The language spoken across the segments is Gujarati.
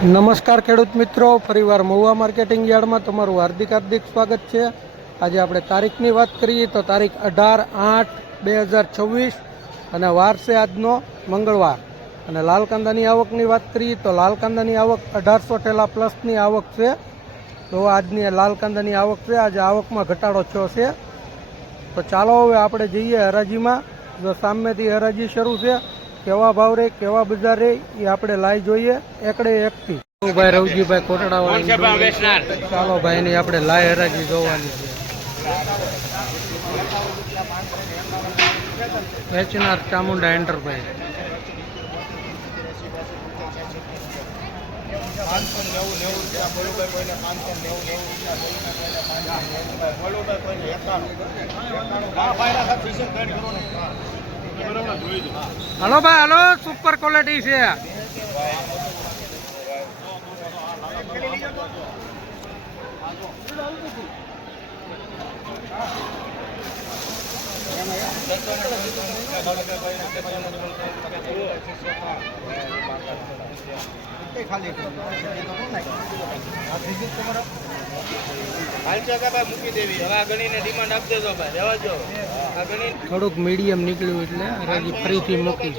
નમસ્કાર ખેડૂત મિત્રો, ફરીવાર મહુવા માર્કેટિંગ યાર્ડમાં તમારું હાર્દિક સ્વાગત છે। આજે આપણે તારીખની વાત કરીએ તો તારીખ 18/8/2026 અને વાર છે આજનો મંગળવાર। અને લાલ કાંદાની આવકની વાત કરીએ તો લાલ કાંદાની આવક 1800 ઠેલા પ્લસની આવક છે। તો આજની લાલ કાંદાની આવક છે, આજે આવકમાં ઘટાડો થયો છે। તો ચાલો હવે આપણે જઈએ હરાજીમાં। જો સામેથી હરાજી શરૂ છે, કેવા ભાવ રે કેવા બજાર રે એ આપણે લાઈ જોઈએ એકડે એકથી। ભાઈ રવજીભાઈ કોટડાવાળી, ચાલો ભાઈ ની આપણે લાઈ હરાજી જોવાની છે। વેચનાર ચામુંડા એન્ટરપ્રાઇઝ। હલો ભાઈ, હલો, સુપર ક્વોલિટી છે। થોડુંક મીડિયમ નીકળ્યું એટલે હરાજી ફરીથી મૂકી।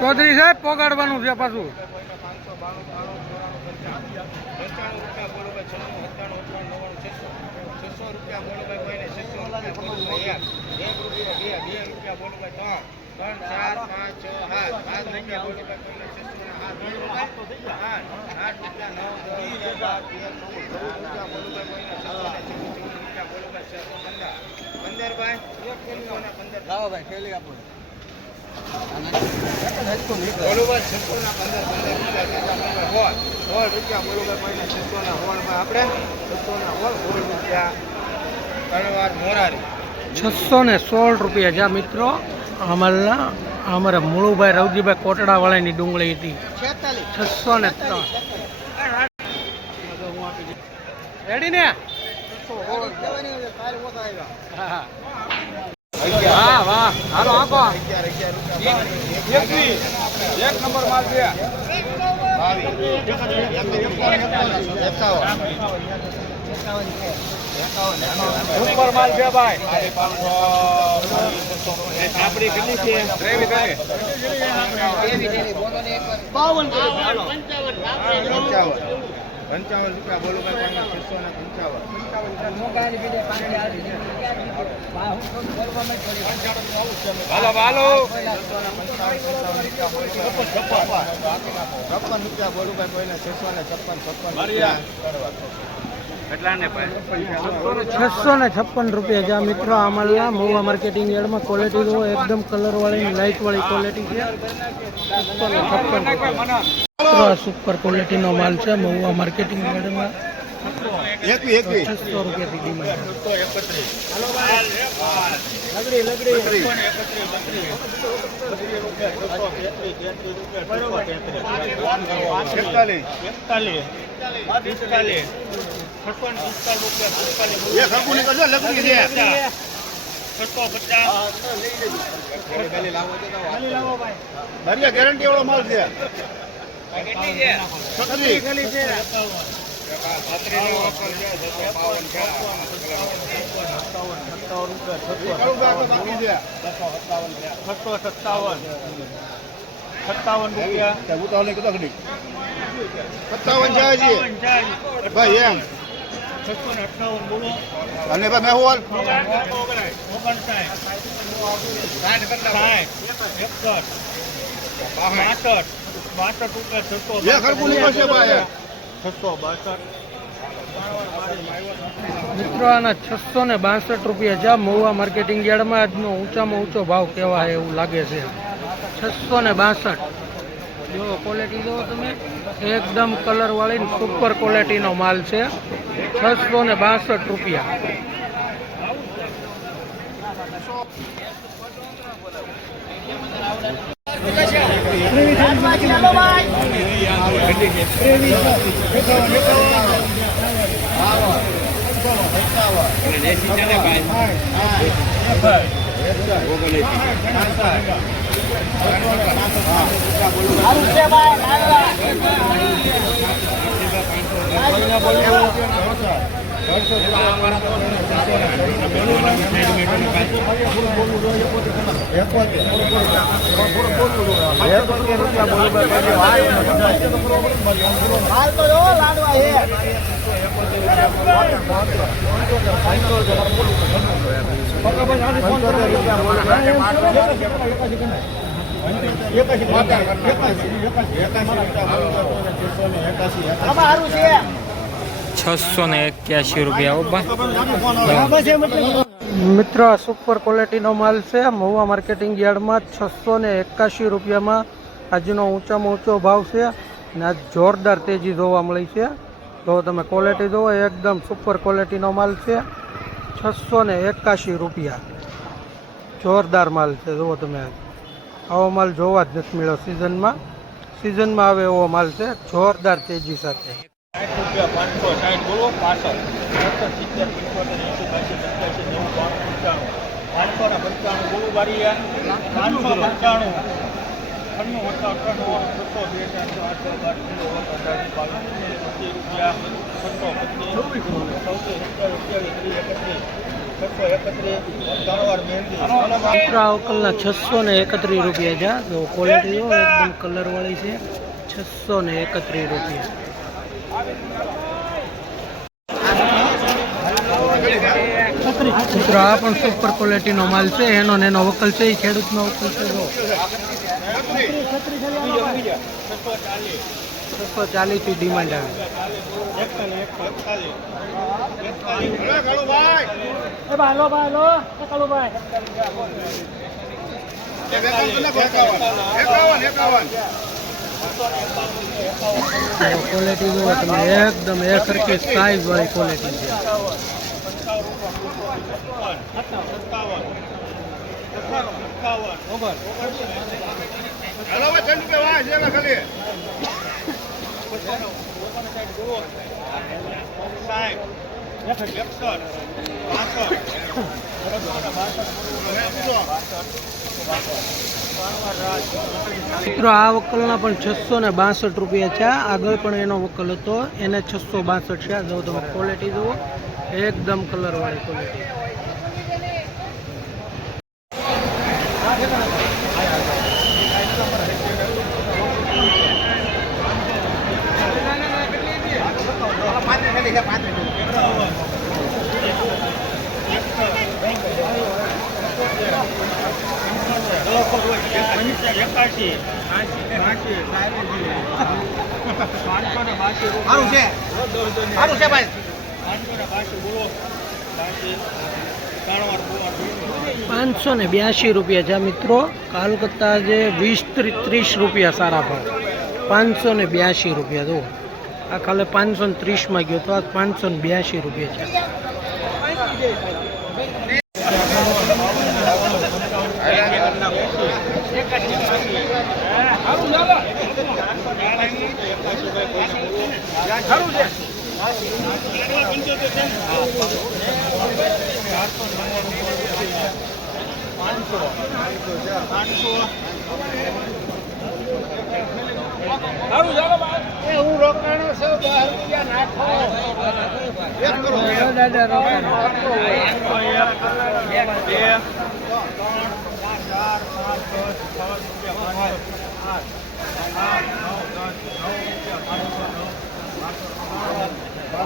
ચૌધરી સાહેબ પોગાડવાનું છે પાછું। ₹616 જ્યાં મિત્રો અમારા મુળુભાઈ રવજીભાઈ કોટડાવાળાની ડુંગળી હતી 603। રેડી ને? વાહ વાહ, હાલો આંકો એક નંબર માલ છે। સુપર માલ છે ભાઈ। આપણી કેટલી છે? 55 રૂપિયા બોલો ભાઈ, 655। હાલો હાલો, 56 રૂપિયા બોલું ભાઈ, કોઈને 656 ₹656 જ્યાં મિત્રો અમારા મહુવા માર્કેટિંગ યાર્ડમાં ક્વોલિટી જો એકદમ કલર વાળી લાઇટ વાળી ક્વોલિટી છે। 656 સુપર ક્વોલિટીનો માલ છે મહુવા માર્કેટિંગ યાર્ડમાં। 600 રૂપિયાથી ડિમાન્ડ। ગેરંટી વાળો માલ છે। ભાઈ એમ 658 બોલો। અને ભાઈ મેહુલ 662 મિત્રો આના 662 રૂપિયા જ્યાં મહુવા માર્કેટિંગ યાર્ડમાં આજનો ઊંચામાં ઊંચો ભાવ કહેવાય એવું લાગે છે। 662 જો ક્વોલિટી જો તમે એકદમ કલર વાળી સુપર ક્વોલિટીનો માલ છે। 662 રૂપિયા। ₹55 મિત્ર સુપર ક્વોલિટીનો માલ છે મહુવા માર્કેટિંગ યાર્ડમાં 681 રૂપિયામાં આજનો ઊંચામાં ઊંચો ભાવ છે અને આજ જોરદાર તેજી જોવા મળી છે. તો તમે ક્વોલિટી જોવો એકદમ સુપર ક્વોલિટીનો માલ છે. 681 રૂપિયા જોરદાર માલ છે. જુઓ તમે આવો માલ જોવા જ નથી મળ્યો સિઝનમાં આવે એવો માલ છે જોરદાર તેજી સાથે. 560 બોલો 65 70 595 બોલો બારી 595 અવકલના 631 રૂપિયા છે. જો ક્વોલિટી એકદમ કલર વાળી છે. 631 રૂપિયા. મિત્રો આ પણ સુપર ક્વોલિટીનો માલ છે. એનો ને એનો વકલ છે એ ખેડૂતનો વકલ છે. જો 640 થી ડિમાન્ડ આવે. ક્વોલિટી જુઓ તમે એકદમ એક સરખી સાઈઝ વાળી ક્વોલિટી છે. મિત્રો આ વકલના પણ 662 રૂપિયા છે. આગળ પણ એનો વકલ હતો એને 662 છે. જો તમે ક્વોલિટી જુઓ એકદમ કલર વાળી ક્વોલિટી. ₹582 રૂપિયા છે મિત્રો. કાલ કરતા જે 20-30 રૂપિયા સારા ભાવ. 582 રૂપિયા. જુઓ આ કાલે 530 ગયો તો આ 582 રૂપિયા છે.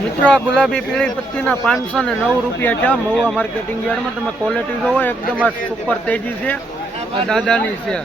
મિત્રો ગુલાબી પીળી પત્તીના 509 રૂપિયા છે મહુવા માર્કેટિંગ યાર્ડમાં. તમે ક્વોલિટી જોવો એકદમ આ સુપર તેજી છે. આ દાદાની છે.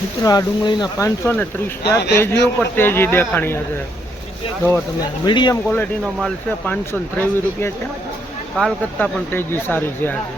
મિત્રો આ ડુંગળીના 530 ત્યાં તેજી ઉપર તેજી દેખાણી હશે. જો તમે મીડિયમ ક્વોલિટીનો માલ છે, 523 રૂપિયા છે. કાલ કરતાં પણ તેજી સારી છે આજે.